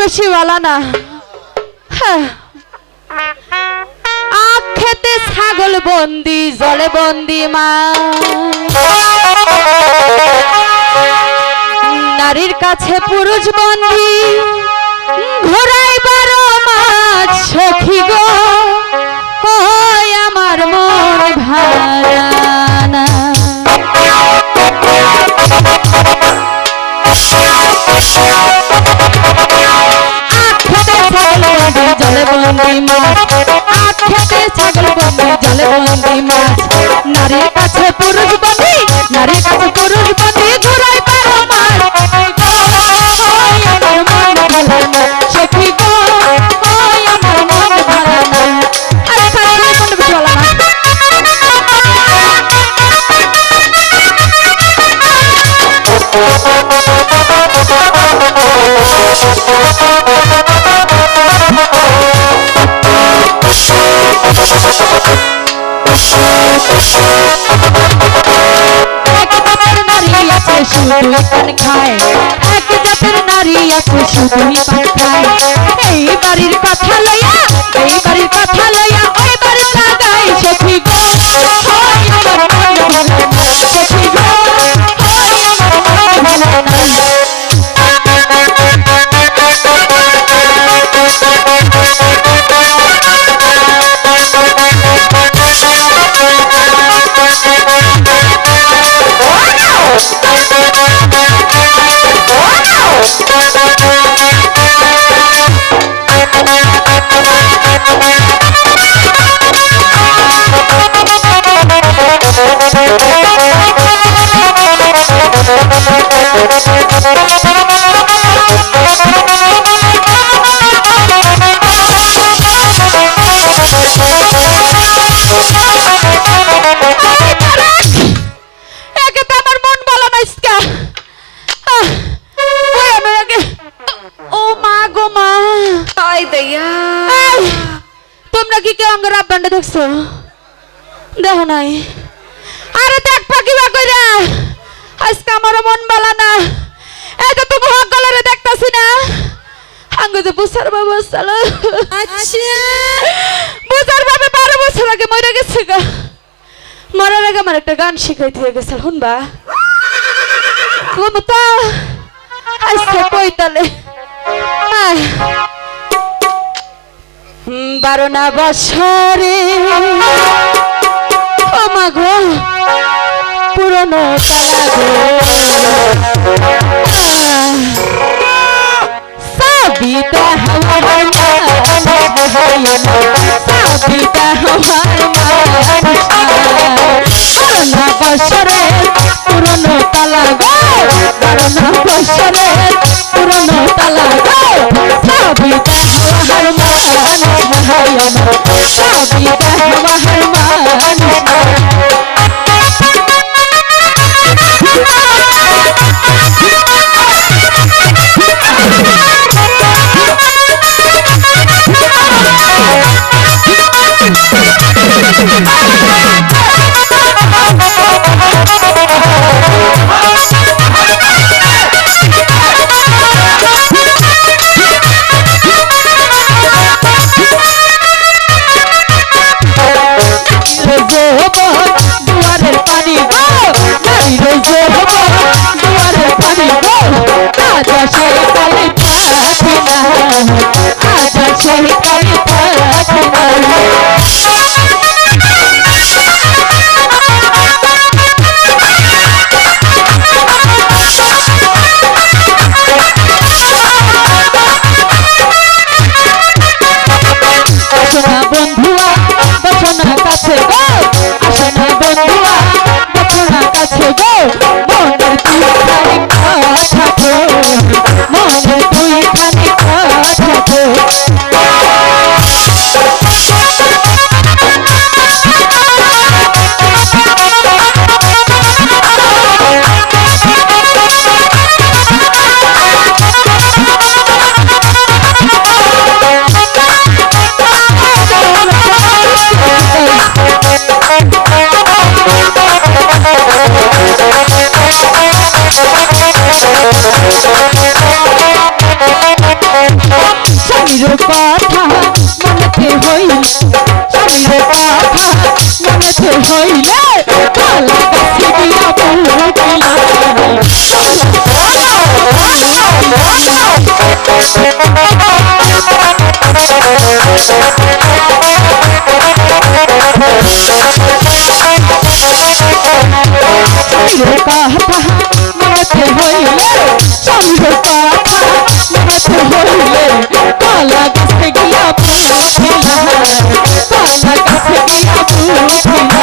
বেশি ভালো না। হ্যাঁ, আখ খেতে ছাগল বন্দি, জলে বন্দি মা, নারীর কাছে পুরুষ বন্দি, ঘোড়ায় 12 মাস সখী গো, ওই আমার মন ভারানা। জলে বন্দি মাছ, আখ খেতে ছাগল বন্দি, জলে বন্দি মাছ, নারীর কাছে পুরুষ বন্দি, নারীর কাছে পুরুষ বন্দি, ঘোড়ায় 12 মাস আমার মন ভারানা সখী গো, ওই আমার মন ভারানা। আরে কাছে মন ভালো না। শুধুই পান খায়, এক জাতের নারী আছে শুধুই পান খায়। এই বাড়ির কথা লইয়া, এই বাড়ির কথা লইয়া, ওই বাড়ির লাগাই সখী গো, ওই আমার মন ভারানা সখী গো, ওই আমার মন ভারানা। তোমরা কি কেউ আঙ্গার আব্বান্ডে দেখছো? দেখো নাই? আরে দেখ পাখি বা কইরা, আজকে আমারও মন ভালো না। এই তো তুমি হকগলারে দেখতাছি না, আঙ্গু যে বুসার বাবা সালা, আচ্ছা বুসার বাবা 12 বছর আগে মরে গেছে গা। মরার আগে আমার একটা গান শিখাইতে হয়ে গেছে, শুনবা? কমতা আজকে কইতালে 12 বছরে ও মা গো পুরনো তালা গো, সাবিতা হওয়ার সাবিতা হওয়ার 12 বছরে পুরনো তালা গো, 12 বছরে পুরনো তালা গো, সাবিতা হওয়ার সাবিতা হওয়ার স্বামীর কথা মানাতে হইলে স্বামীর কথা মানাতে হইলে কলা গাছে গিয়া পুঁথিলা কলা গাছে গিয়া পুঁথিলা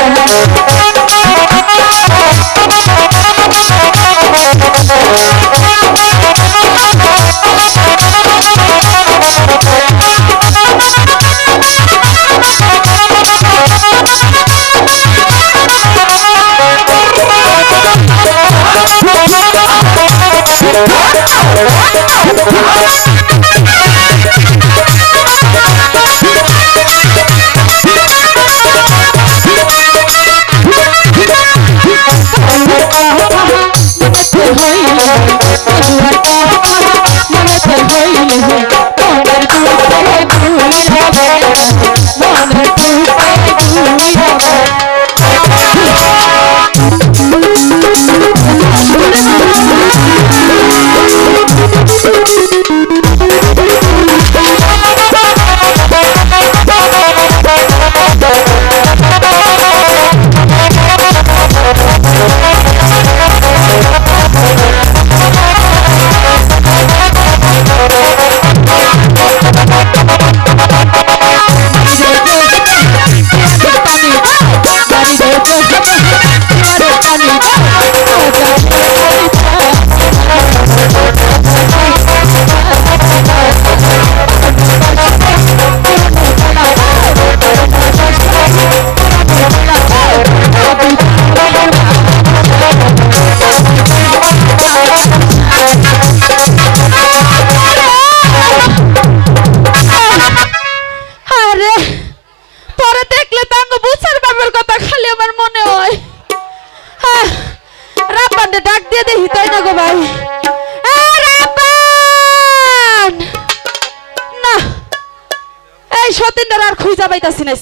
সতীন্দ্র আর খুঁজা পাইতাছি না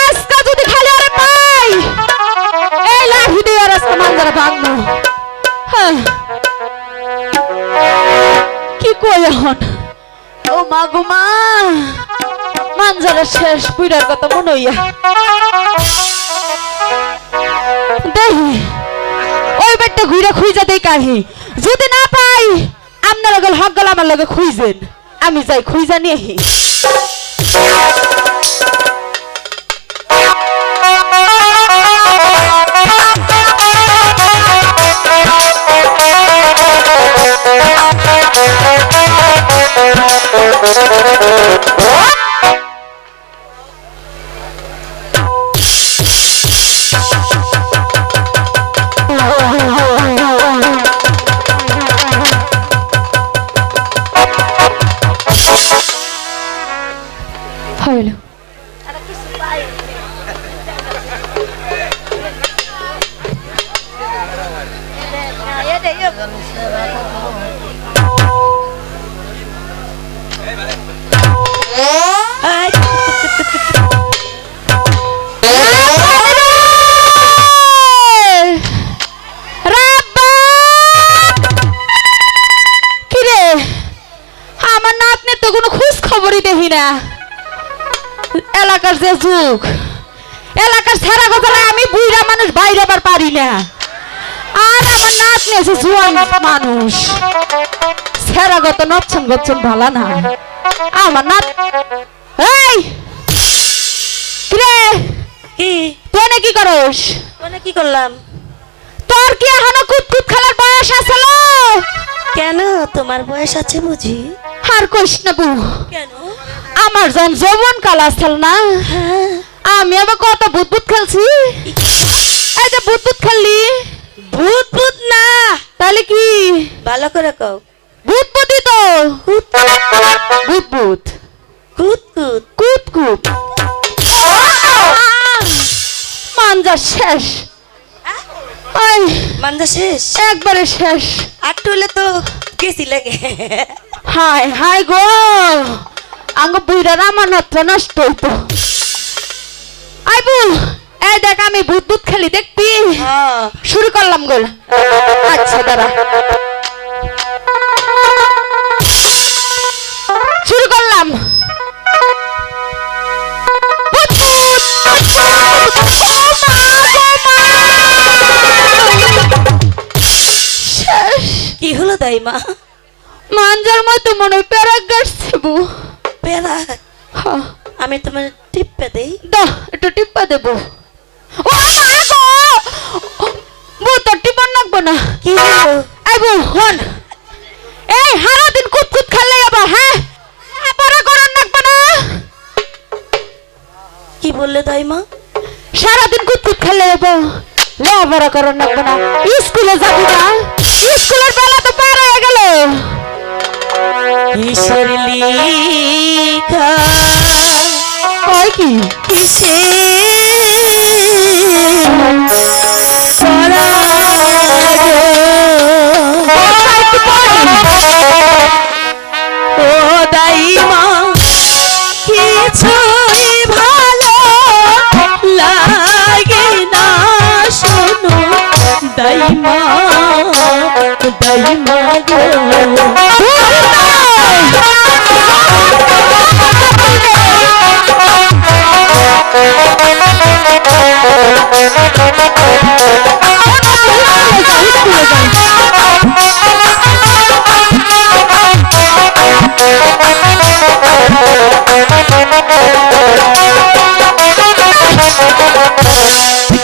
আজকে যদি খালি আরে পাই এই লাঠি দিয়ে আর আজকে মানজারা ভাঙবো কি কই এখন ও মা গো মা মানজারা শেষ পুরার কথা মনে হইয়া দেখি ওই বেটটা ঘুরে খুঁজা দেই কাহি যদি না পাই আপনার লগে হক গেল আমার লগে খুঁজেন আমি যাই খুঁজা নিয়ে হইলো আমার নাতনের তো কোনো খোঁজ খবরই দেখি না এলাকার যে যুগ এলাকার সারা কথা আমি বুড়া মানুষ বাইরে আবার পারি না আর আমার নাতনি আছে জোয়ান মানুষ সেরাগত নচ্ছন গচ্ছন ভালো না আমার নাত এই রে কি তুই কি করস কোনে কি করলাম তোর কি এখনো কুতকুত খেলার বয়স আছে কেন তোমার বয়স আছে বুঝি আর কইস না বউ কেন আমার যখন যৌবন কাল আসল না আমি আবার কত ভূত খেলছি এই যে ভূত খেললি ভূত না তাহলে কি ভালো করে কও ভূতই তো ভূত কুত কুত কুত মানজা শেষ মানজা শেষ একবারে শেষ আর টুলে তো গেছি লাগে হায় হায় গো আঙ্গ বুইরা রামানাত্র নষ্ট হইতো আইবু এই দেখ আমি ভূত খেলি দেখবি শুরু করলাম গোল আচ্ছা দাঁড়া শুরু করলাম দাইমা? মাঞ্জার মতো মনে হয় প্যারাগ্রাফ সেবু। পেরা, হ্যাঁ আমি তোমার টিপে দেই। দাও একটু টিপ্পা দেবো। ও মা গো, বউ তো টিপন লাগবো না। কি হলো? এই বউ হন, এই সারা দিন কুতকুত খালে আবার হ্যাঁ পড়া করার লাগবে না। কি বললে দাইমা? সারাদিন কুতকুত খেলে বউ লেখাপড়া করার লাগবে না। স্কুলে যাবি না? স্কুলের বেলা তো পার হয়ে গেল। কিসের লিখা কয় কি কিসে করা ও দাইমা, কিছুই ভালো লাগে না শোনো দাইমা, দাইমা গো।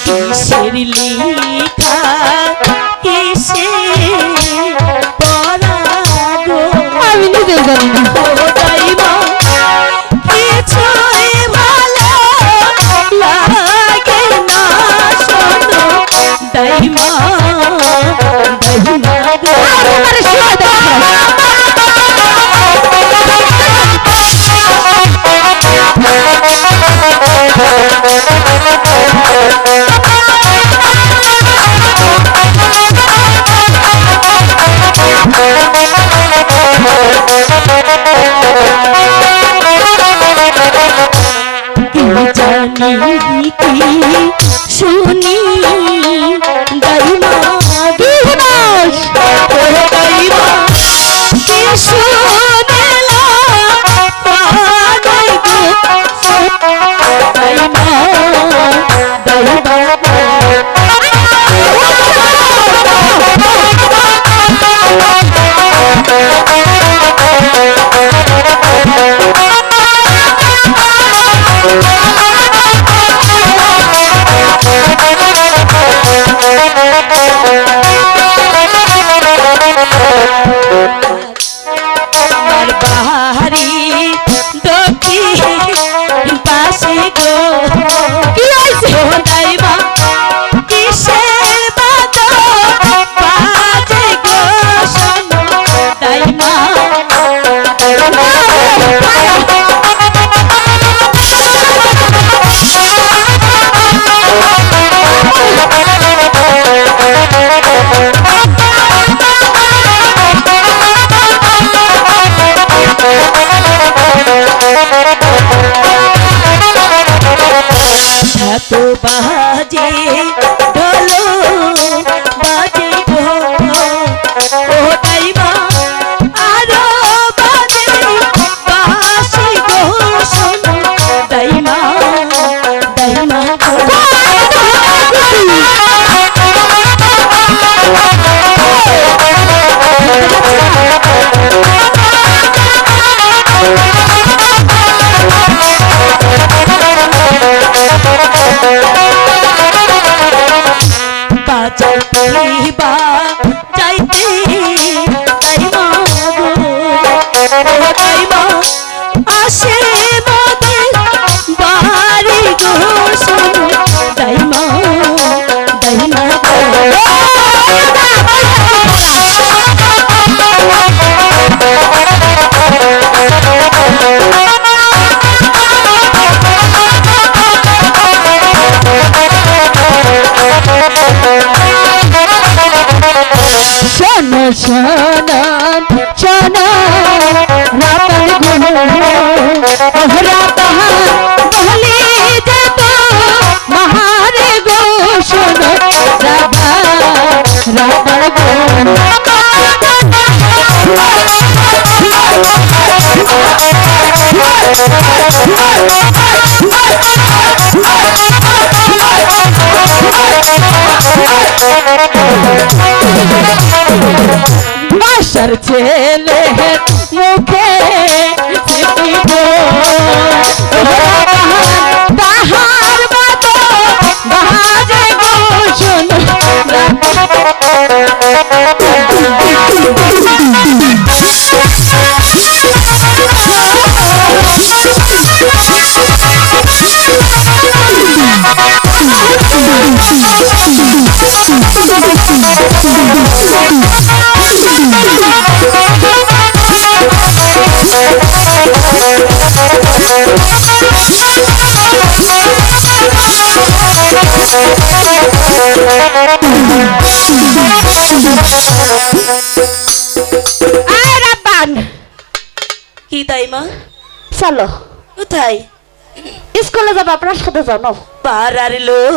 কিসের লিখা কিসে পড়া গো, আমি নিজেই জানি না। ও দাইমা, কিছুই ভালো লাগে না শোনো দাইমা, দাইমা গো। আরে শুনে দেখো কি জানি কি শুনি দাইমা বিনাশ, ও দাইমা কি শুনেলা পাগল গো দাইমা, দাইমা আমার বাহারি দক্ষিণ পাশে গো, কি হয়েছে ও দাইমা, কিসের বাদো বাজে গো শোনো দাইমা, এত বাজে ঢোলো বাজে গো, ও দাইমা আরো বাজে বাসি গো শোনো দাইমা, দাইমা গো। বাজাইতে বা যাইতে দাইমা গো, ও দাইমা আসে মোদের বাড়ি গো শোনো দাইমা, দাইমা গো। শোনো শোনো শোনো রাতার গো রাতার বলি যেত মহারে গো শোনো রাধা রাতার গো বাসা আমার ছেলে মুখে চিঠিব তাহার মতো বাজে গো শোনো আয় রাব্বান কি দাইমা? চলো কোথায়? স্কুলে যাবো আপনার সাথে জানো পাড়ার লোক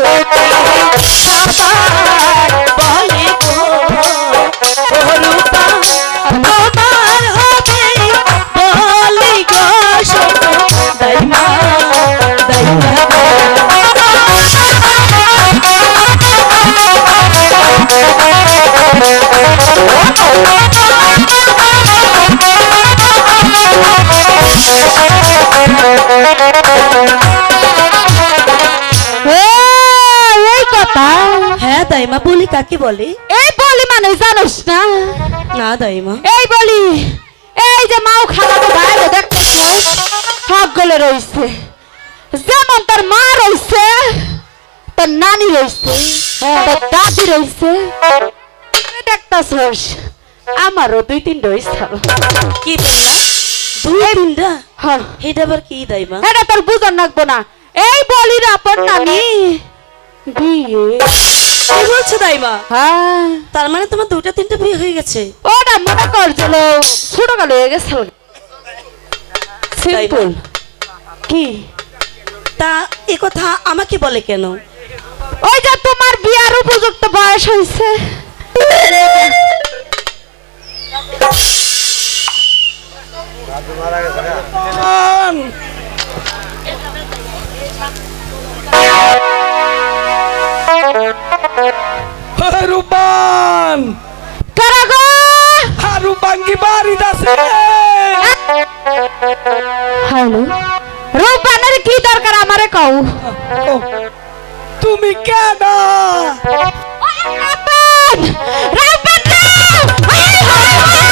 বলে গো ও রূপা আমার হবে বলে গো শোনো দাইমা দাইমা এই কথা হ্যাঁ দাইমা বলি কাকে বলে? এই বলি মানে জানোস না না দাইমা এই বলি এই যে মাও খাওয়ানো বাইরে দেখতেছ সব গলে রয়েছে যেমন তোর মা রয়েছে তোর নানি রয়েছে তোর দাদি রয়েছে দেখতেছস আমারও 2-3 রয়েছে কি বললা? দুই তিনটা? হ্যাঁ এটা আবার কি দাইমা? এটা তোর বুঝন লাগবো না এই বলি আপন নানি বিয়ে কি বলছো দাইমা? হ্যাঁ তার মানে তোমার দুটা তিনটা বিয়ে হয়ে গেছে? ওটা মনে করছিল ছোট কালো হয়ে গেছে সিম্পল কি তা এ কথা আমাকে বলে কেন? ওই যে তোমার বিয়ার উপযুক্ত বয়স হয়েছে রূপান কারাগো রূপান কি বাড়ি আছে? হ্যালো রূপানের কি দরকার আমারে কও তুমি কেন? রূপান রূপান না! হায়, হায়, হায়!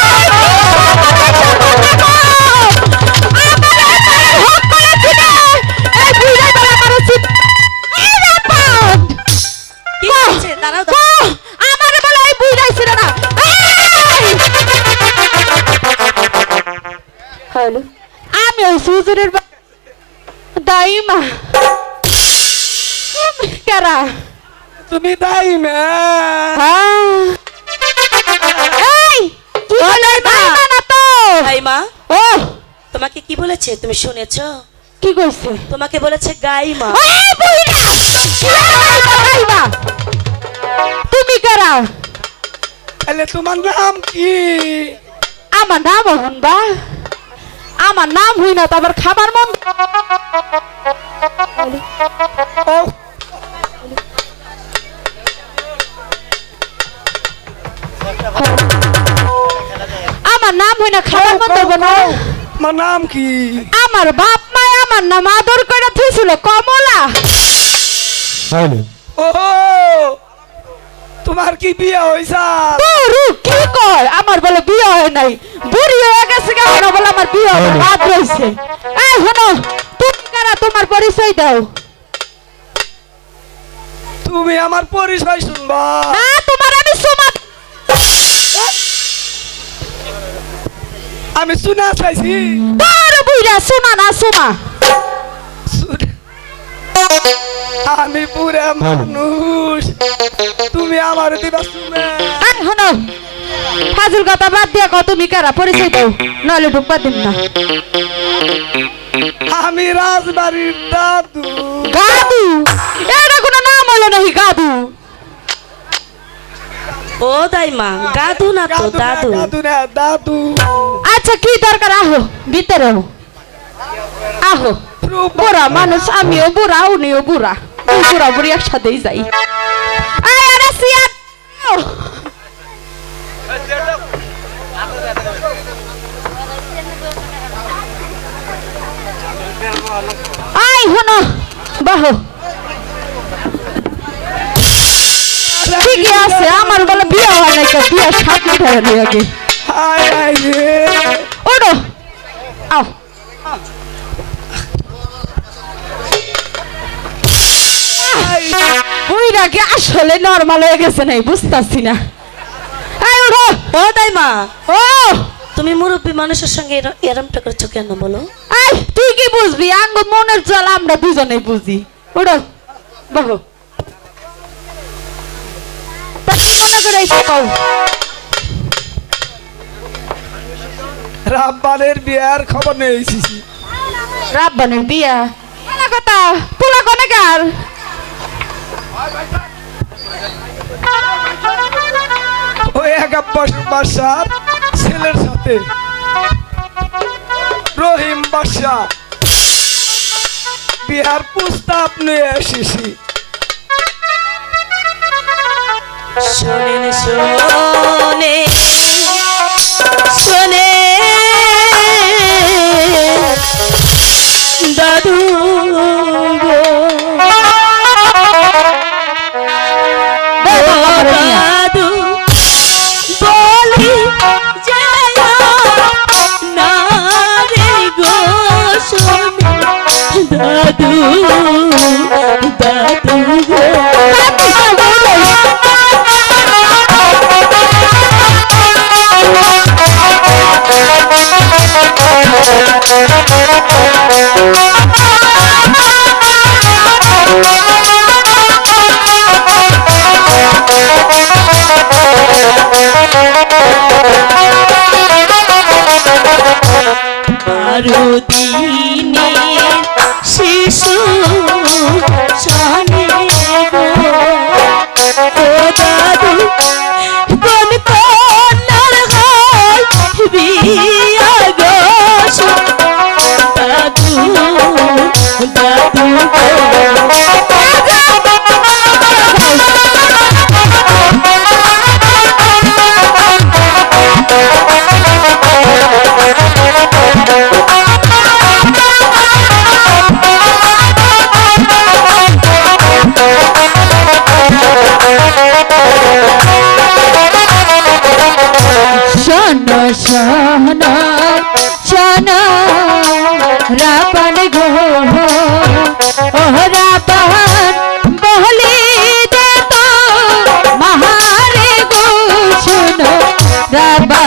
আমার হক করেছি না! এই বুড়া বেলা আমার উচিত! এই রূপান! কি হয়েছে? দাঁড়াও ও, আমারে বলে এই বুড়াই ছিল না! এই! হ্যালো আমি ওই সুজুরের দাইমা কারা তুমি দাই না? হ্যাঁ এই কি হলো দাইমা না তো দাইমা ও তোমাকে কি বলেছে তুমি শুনেছো? কি কইছে তোমাকে বলেছে গাইমা। এই বুইড়া দাইমা তুমি কারা তাহলে তোমার নাম কি? আমার নাম হনবা আমার নাম হই না তো আবার খাবার মন ও, আমার নাম হই না খাবার মন দেব না তোমার নাম কি? আমার বাপ মা আমার নাম আদর করে থুইছিল কমলা ও, তোমার কি বিয়ে হয়েছে? তোরু কি কয় আমার বলে বিয়ে হয় নাই বুড়ি হয়ে গেছে কেন বলে আমার বিয়ে হবে বাদ রইছে এই শোনো তুমি কারা তোমার পরিচয় দাও তুমি আমার পরিচয় শুনবা? না তোমার আমি সুমা আমি শুনা চাইছি। তোর বুইরা সুমা না সুমা আমি পুরা মানুষ, তুমি আমার দিবা শুনে। এই শোনো ফাজিল কথা বাদ দিয়া কও তুমি কারা পরিচয় দাও নইলে ঢুকবা দিন না আমি রাজবাড়ির দাদু। গাদু এটা কোনো নাম হলো নাকি গাদু ও দাইমা গাদু না তো দাদু। দাদু না দাদু। আচ্ছা কি দরকার আহো ভিতরে আহো আহো বুড়া মানুষ আমিও বুড়া উনিও বুড়া দুই বুড়া বুড়ি একসাথেই যাই আয় আরে সিয়াত বাহ ঠিকই আছে আমার বলে বিয়ে হয় না কেউ বিয়ে 7 মিনিট হয় না আগে হায় হায় রে ওড়ো আও বুইরা কি আসলে নরমাল হয়ে গেছে নাই বুঝতাছি না এই ওড়ো ও দাইমা ও তুমি মুরব্বী মানুষের সঙ্গে এরমটা করছো কেন বলো? এই তুই কি বুঝবি আঙ্গ মনের জল আমরা দুজনেই বুঝি ওড়ো বাহ তা কি মনে করে এসে কও রাব্বানের বিয়ার খবর নিয়ে এসেছি রাব্বানের বিয়া না কথা পোলা কোনে কার ওই এক বাসার ছেলের সাথে রহিম বাসা বিয়ার প্রস্তাব নিয়ে এসেছি শোনেন শোনে শোনে দাদু গো দাদু বলি যায় না রে গো শোনে দাদু দাদু গো আরো দিনের শিশু শোনে গো ও দাদু কোন কন্যার হয় বিয়া গো দাদু দাদু শোনো শোনো শোনো রাবণ গো ও রাবণ বলি দে তো মহারে গো শোনো রাবণ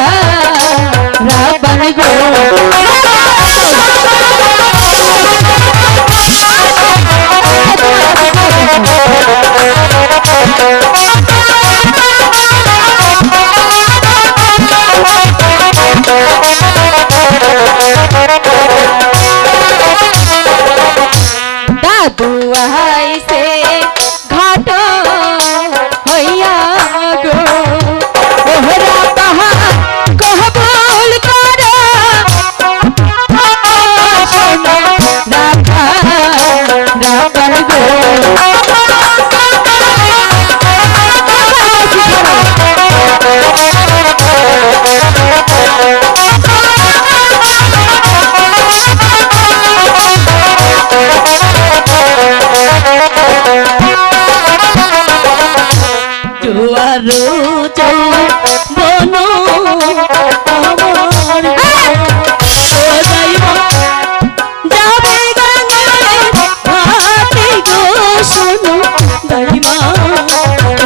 গো দাদু আইছে ঘাট হইয়া গো ওহরা পাহাড় কবুল করো শোনো রাবণ গো জোয়ারো বনো আমার ও যাইবা যাবে গঙ্গায় ভাতি গো শোনো দাইমা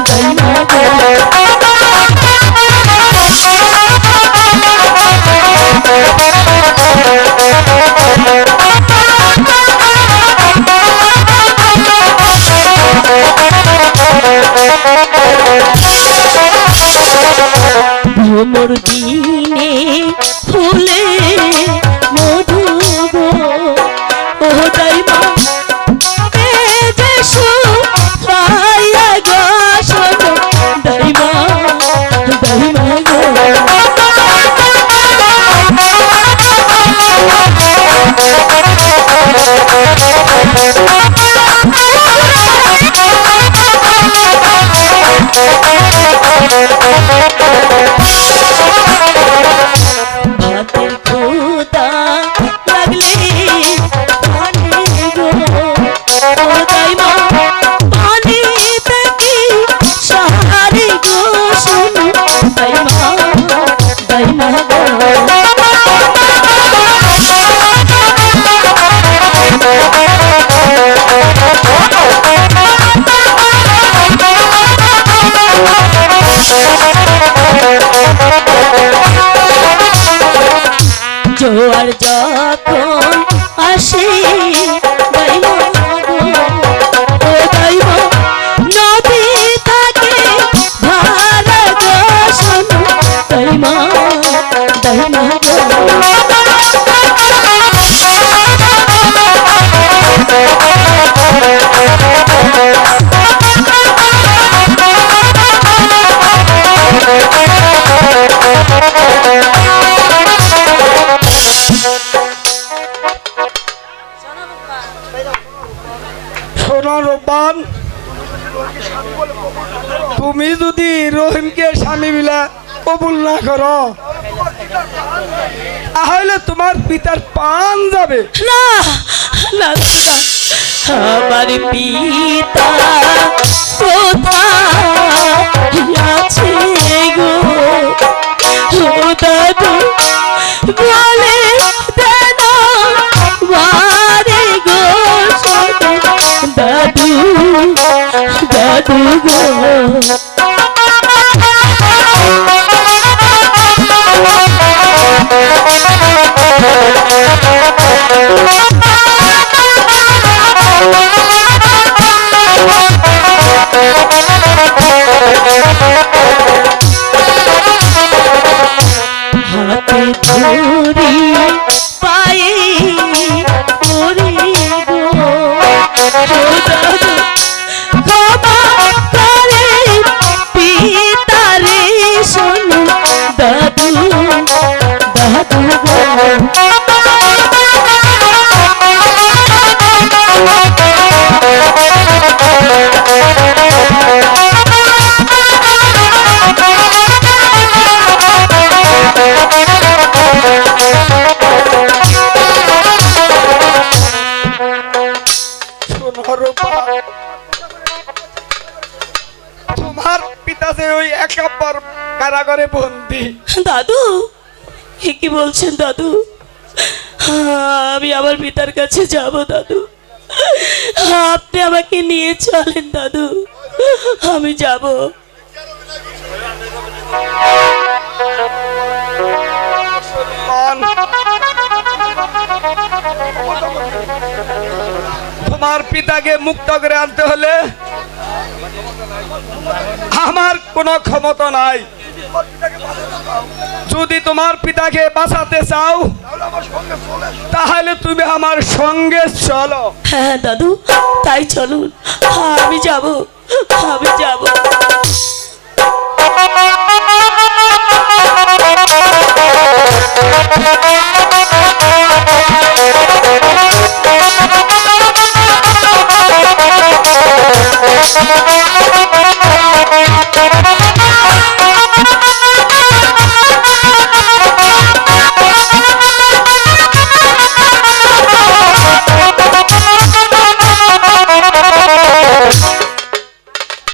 দাইমা গো ভ্রমর দিনে ফুলে মধু গো ও দাইমা এ যে সুরাইয়া গো শোনো দাইমা দাইমা গো Thank you. স্বামী বিলা কবুল না করো তাহলে তোমার পিতার পান যাবে। না না দাদু না, আমার পিতা কোথায় আছে গো? ও দাদু বলে দেন মারে গো, শোনো দাদু দাদু গো। হাতে ধরি পায়ে পড়ি গো, ও দাদু ক্ষমা করে পিতারে, শোনো দাদু দাদু গো। শোনো রূপা, তোমার পিতা যে ওই একাব্বর কারাগারে বন্দি। দাদু এ কি বলছেন দাদু? আমি আমার পিতার কাছে যাব দাদু, আপনি আমাকে নিয়ে চলেন দাদু, আমি যাব। মুসলমান, তোমার পিতাকে মুক্ত করে আনতে হলে আমার কোনো ক্ষমতা নাই। যদি তোমার পিতাকে বাঁচাতে চাও তাহলে তুমি আমার সঙ্গে চলো। হ্যাঁ দাদু তাই চলুন, আমি যাব, আমি যাব।